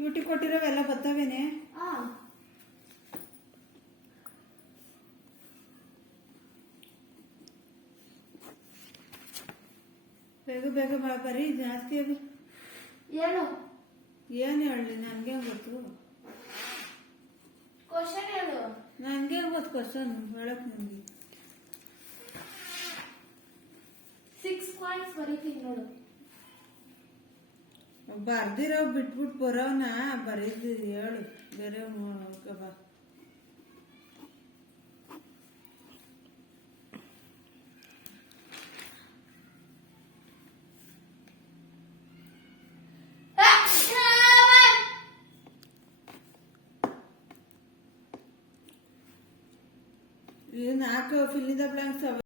UT ಕೊಟ್ಟಿರೋವೆಲ್ಲ ಬರ್ತವೇನೆ. ಬೇಗ ಬೇಗ ಬರೀ ಜಾಸ್ತಿ ಅದು. ಏನು ಹೇಳಿ, ನನ್ಗೆ ಗೊತ್ತು. ಕ್ವಶನ್ ಹೇಳು. ನನ್ಗೆ ಗೊತ್ತು ಕ್ವಶನ್ ಹೇಳಕ್. ನನಗೆ 6 ಪಾಯಿಂಟ್ಸ್ ಬರೀತೀನಿ ನೋಡು. ಬರ್ದಿರೋ ಬಿಟ್ಬಿಟ್ಟು ಬರೋನ ಬರೀದಿ ಹೇಳು. ಬೇರೆ ಬಾ. ಇದು 4 ಫಿಲ್ ಇನ್ ದ ಬ್ಲಾಂಕ್ಸ್.